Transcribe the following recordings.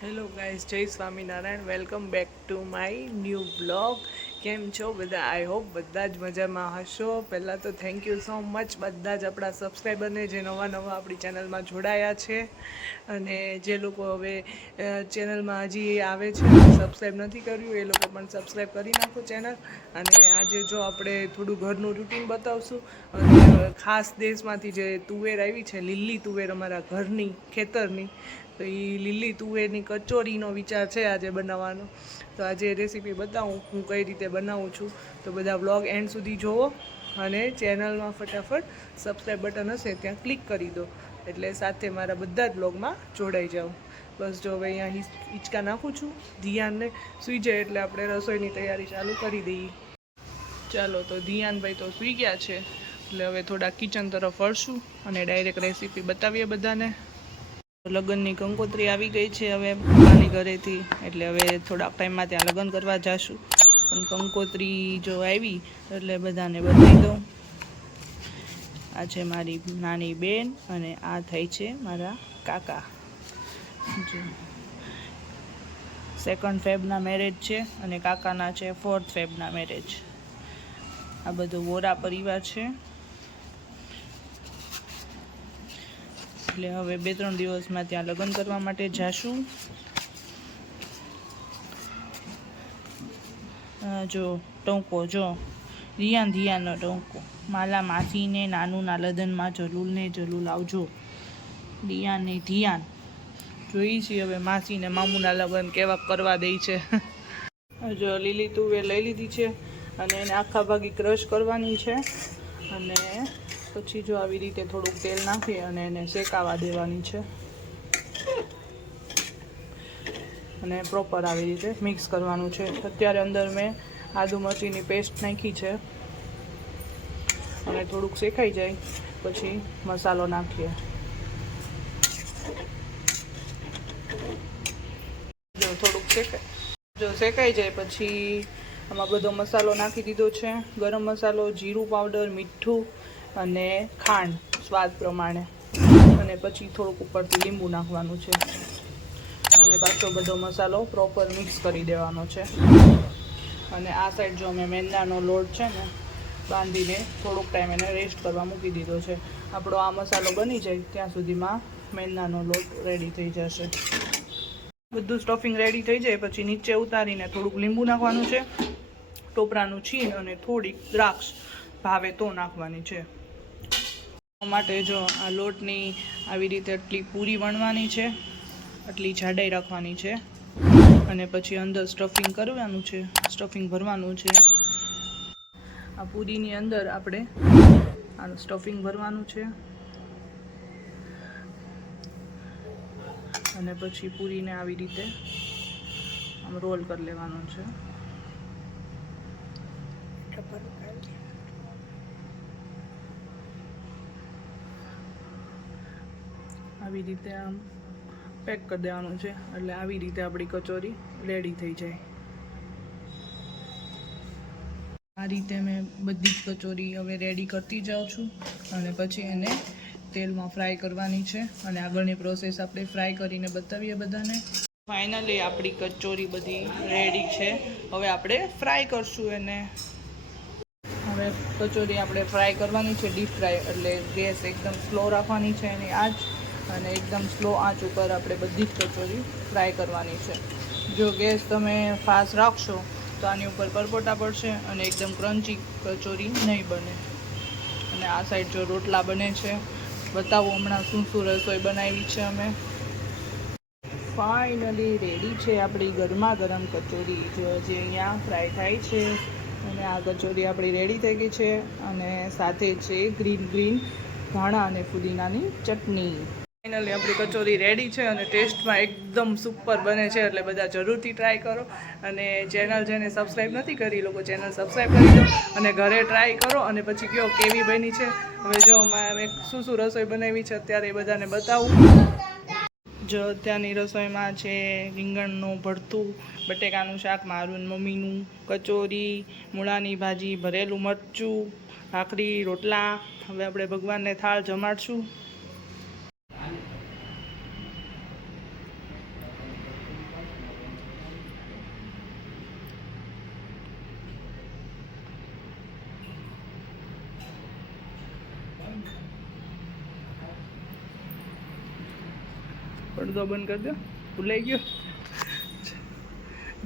Hello guys, જય Swaminarayan. Welcome back to my new blog. કેમ છો બધા? આઈ હોપ બધા જ મજામાં હશો. પહેલાં તો થેન્ક યુ સો મચ બધા જ આપણા સબસ્ક્રાઈબરને જે નવા આપણી ચેનલમાં જોડાયા છે, અને જે લોકો હવે ચેનલમાં હજી આવે છે સબસ્ક્રાઈબ નથી કર્યું એ લોકો પણ સબસ્ક્રાઈબ કરી નાખો ચેનલ. અને આજે જો આપણે થોડું ઘરનું રૂટીન બતાવશું, અને ખાસ દેશમાંથી જે તુવેર આવી છે, લીલી તુવેર અમારા ઘરની ખેતરની, તો એ લીલી તુવેરની કચોરીનો વિચાર છે આજે બનાવવાનો. તો આજે રેસીપી બતાવું હું કઈ રીતે બનાવું છું. તો બધા વ્લોગ એન્ડ સુધી જુઓ, અને ચેનલમાં ફટાફટ સબસ્ક્રાઈબ બટન હશે ત્યાં ક્લિક કરી દો, એટલે સાથે મારા બધા જ વ્લોગમાં જોડાઈ જાઓ. બસ જો હવે અહીંયા હિંચકા નાખું છું ધ્યાનને, સૂઈ જાય એટલે આપણે રસોઈની તૈયારી ચાલુ કરી દઈએ. ચાલો, તો ધ્યાનભાઈ તો સૂઈ ગયા છે, એટલે હવે થોડા કિચન તરફ વળશું અને ડાયરેક્ટ રેસીપી બતાવીએ બધાને. લગ્નની કંકોત્રી આવી ગઈ છે હવે મારી ઘરેથી, એટલે હવે થોડાક ટાઈમમાં ત્યાં લગ્ન કરવા જઈશું. પણ કંકોત્રી જો આવી એટલે બધાને બતાવી દઉં. આ છે મારી નાની બેન, અને આ થાય છે મારા કાકા. જો 2 ફેબના મેરેજ છે, અને કાકાના છે 4 ફેબના મેરેજ. આ બધો વોરા પરિવાર છે. એટલે હવે 2-3 દિવસમાં ત્યાં લગ્ન કરવા માટે જાશું. જો ટોંકો, જો ધ્યાનનો ટોંકો. માલા માસીને નાનું ના લદનમાં જલુલને જલુલ આવજો. ધ્યાન જોઈ છીએ હવે માસીને મામુના લગ્ન કેવા કરવા દે છે. જો લીલી તુવેર લઈ લીધી છે, અને એને આખા ભાગી ક્રશ કરવાની છે, અને પછી જો આવી રીતે થોડુંક તેલ નાખી અને એને શેકાવા દેવાની છે, અને પ્રોપર આવી રીતે મિક્સ કરવાનું છે. અત્યારે અંદર મેં આદુ મરચીની પેસ્ટ નાખી છે, અને થોડુંક શેકાઈ જાય પછી મસાલો નાખીએ. જો થોડુંક શેકાઈ જાય પછી આમાં બધો મસાલો નાખી દીધો છે. ગરમ મસાલો, જીરું પાવડર, મીઠું અને ખાંડ સ્વાદ પ્રમાણે, અને પછી થોડુંક ઉપરથી લીંબુ નાખવાનું છે, અને પાછો બધો મસાલો પ્રોપર મિક્સ કરી દેવાનો છે. અને આ સાઈડ જો મેં મેંદાનો લોટ છે ને બાંધીને થોડોક ટાઈમ એને રેસ્ટ કરવા મૂકી દીધો છે. આપણો આ મસાલો બની જાય ત્યાં સુધીમાં મેંદાનો લોટ રેડી થઈ જશે. બધું સ્ટફિંગ રેડી થઈ જાય પછી નીચે ઉતારીને થોડુંક લીંબુ નાખવાનું છે, ટોપરાનું છીણ, અને થોડીક દ્રાક્ષ ભાવે તો નાખવાની છે. માટે જો આ લોટની આવી રીતે આટલી પૂરી વણવાની છે, આટલી જાડાઈ રાખવાની છે, અને પછી અંદર સ્ટફિંગ કરવાનું છે, સ્ટફિંગ ભરવાનું છે. આ પૂરીની અંદર આપણે આનું સ્ટફિંગ ભરવાનું છે, અને પછી પૂરીને આવી રીતે આમ રોલ કરી લેવાનું છે. આવી રીતે આમ પેક કરી દેવાનું છે, એટલે આવી રીતે આપણી કચોરી રેડી થઈ જાય. આ રીતે મેં બધી જ કચોરી હવે રેડી કરતી જાઉં છું, અને પછી એને તેલમાં ફ્રાય કરવાની છે, અને આગળની પ્રોસેસ આપણે ફ્રાય કરીને બતાવીએ બધાને. ફાઇનલી આપણી કચોરી બધી રેડી છે. હવે આપણે ફ્રાય કરશું એને. હવે કચોરી આપણે ફ્રાય કરવાની છે, ડીપ ફ્રાય, એટલે ગેસ એકદમ સ્લો રાખવાની છે એની આંચ, અને એકદમ સ્લો આંચ ઉપર આપણે બધી જ કચોરી ફ્રાય કરવાની છે. જો ગેસ તમે ફાસ્ટ રાખશો તો આની ઉપર કરપોટા પડશે, અને એકદમ ક્રન્ચી કચોરી નહીં બને. અને આ સાઈડ જો રોટલા બને છે, બતાવો હમણાં શું રસોઈ બનાવી છે અમે. ફાઇનલી રેડી છે આપણી ગરમા ગરમ કચોરી, જો જે અહીંયા ફ્રાય થાય છે. અને આ કચોરી આપણી રેડી થઈ ગઈ છે, અને સાથે છે ગ્રીન ધાણા અને ફુદીનાની ચટણી. ફાઇનલી આપણી કચોરી રેડી છે, અને ટેસ્ટમાં એકદમ સુપર બને છે, એટલે બધા જરૂરથી ટ્રાય કરો. અને ચેનલ જેને સબસ્ક્રાઈબ નથી કરી, લોકો ચેનલ સબસ્ક્રાઈબ કરી દો, અને ઘરે ટ્રાય કરો, અને પછી કહો કેવી બની છે. હવે જો મેં શું રસોઈ બનાવી છે અત્યારે એ બધાને બતાવું. જો અત્યારની રસોઈમાં છે રીંગણનું ભરતું, બટેકાનું શાક મારું મમ્મીનું, કચોરી, મૂળાની ભાજી, ભરેલું મરચું, ભાખરી, રોટલા. હવે આપણે ભગવાનને થાળ જમાડશું. પડદો બંધ કરી દો, ભૂલાઈ ગયો.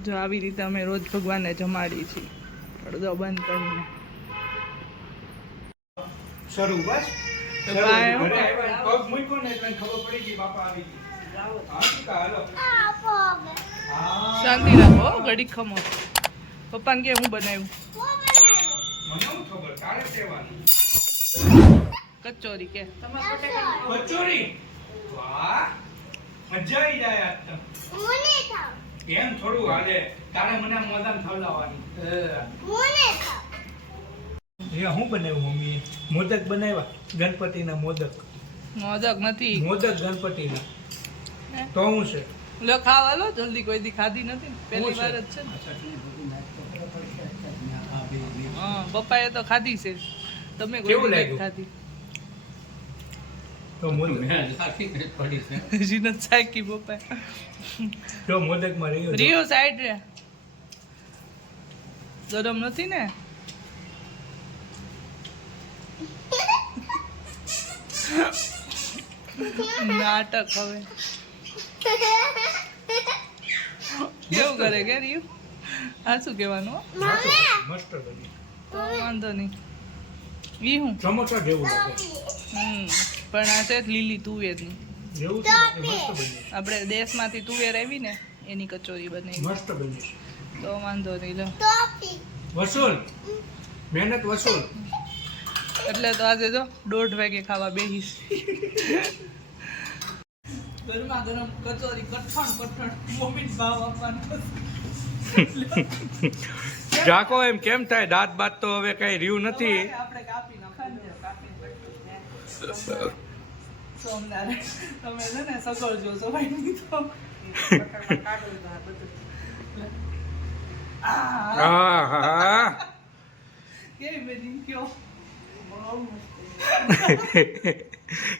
જો આવી રીતે અમે રોજ ભગવાનને જમાડીએ છીએ, પડદો બંધ કરીને. શરૂ બસ પગ મૂક્યો ને એટલે ખબર પડી ગઈ બાપા આવી ગઈ. શાંતિ રાખો, ઘડી ખમો. પપ્પાને કે હું બનાવ્યું? મને હું ખબર, તારે કહેવાનું. કચોરી કે કચોરી, વાહ મજા આવી જાય આજ તો. એમ થોડું હાલે, તારે મને મોદક ખવડાવવાની. એ હું બનાવ્યું મમ્મીએ? મોદક બનાવ્યા, ગણપતિના મોદક. મોદક નથી, મોદક ગણપતિના. તો હું છે લો ખાવા લો જલ્દી, કોઈ દી ખાધી નથી ને, પહેલી વાર જ છે ને. હા પપ્પાએ તો ખાધી છે, તમે કોઈ કેવું દી લાગ્યું? ખાધી? તો મોદક હજી નથી સાકી પપ્પાએ. જો મોદકમાં રહ્યો રિયો સાઈડ રે, ગરમ નથી ને? નાટક હવે કેવું કરે કે રિયું? આ શું કહેવાનું? મસ્ત બની. તો વાંધો નહીં. ઈ હું સમોસા જેવું લાગે. પણ આ છે લીલી તુવેરની. જેવું છે બાકી મસ્ત બની. આપણે દેશમાંથી તુવેર આવી ને એની કચોરી બનાવી. મસ્ત બની. તો વાંધો નહીં. લો વસૂલ, મહેનત વસૂલ. એટલે તો આજે જો 1:30 વાગે ખાવા બેહીશ. ગરમા ગરમ કચોરી, કઠણ મમ્મી ભાવ આપવાનો. જાકો એમ કેમ થાય? દાંત બાત તો હવે કઈ રહ્યું નથી. આપણે કાપી નાખો. સોમનારે તમે છે ને સગળ જોશો ભાઈ તો આહા. કેવી બની કયો?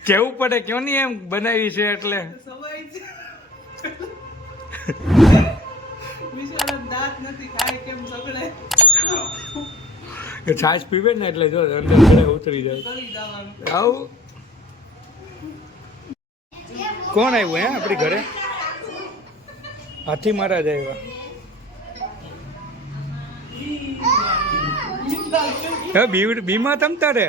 કેવું પડે ક્યો નહીં એમ બનાવી છે એટલે. સવાઈ છે વિશાળ દાંત નથી, ખાય કેમ સગળે? છાશ પીવે ને એટલે જો અંદર ગળે ઉતરી જાય. કરી દેવાનું. આવું કોણ આવ્યું હે આપણી ઘરે? હાથી મહારાજ આવ્યા. હે બીમા તમતા રે.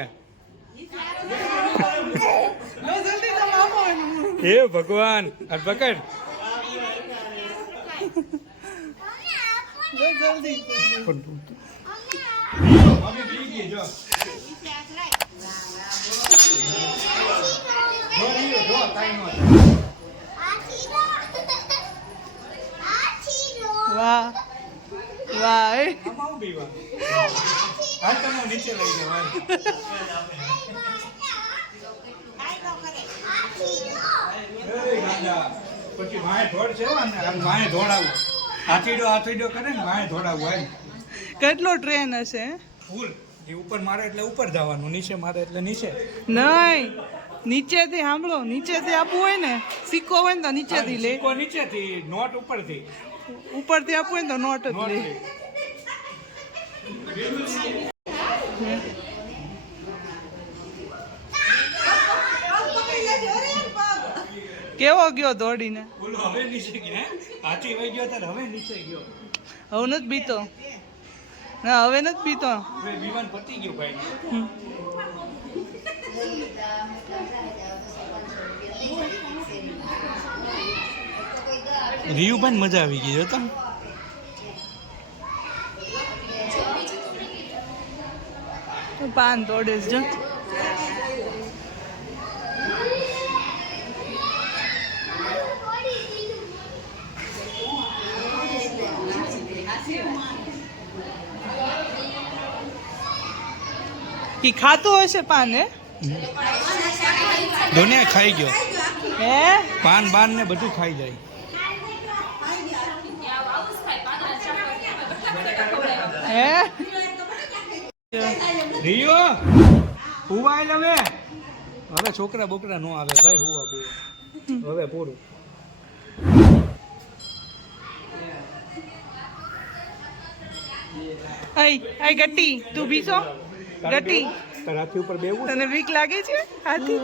હે ભગવાન, આ પકડ. જલ્દી વાહ વાહ. નીચે લઈ જવાય. પછી વાય ધોડ છે ને, વાય ધોડાવું. હાથીડો કરે ને વાય ધોડાવું હોય. કેટલો ટ્રેન હશે? ફૂલ. જે ઉપર મારે એટલે ઉપર જવાનું, નીચે મારે એટલે નીચે. નહીં, નીચેથી સાંભળો, નીચેથી આપવું હોય ને, સિક્કો હોય ને તો નીચેથી લે, સિક્કો નીચેથી, નોટ ઉપરથી. ઉપરથી આપવું હોય ને તો નોટ જ લે. કેવો ગયો દોડીને? બોલો હવે નીચે ગયા. હાથી વહી ગયો ત્યારે હવે નીચે ગયો. હવે નથી બીતો ના, હવે નથી બીતો. હવે વિમાન પતી ગયું ભાઈ. રીયુ પણ મજા આવી ગઈ હતા. પાન તોડે જ. ઈ ખાતો હશે પાન? હે દુનિયા ખાઈ ગયો. હે પાન બાન ને બધું ખાઈ જાય. હે રીયો હુવા આલ હવે. હવે છોકરા બોકરા નો આવે ભાઈ, હુવા બુવા હવે પૂરું. આઈ ગટ્ટી, તું બીસો ગટ્ટી. હાથી ઉપર બેવું. તને બીક લાગે છે હાથી?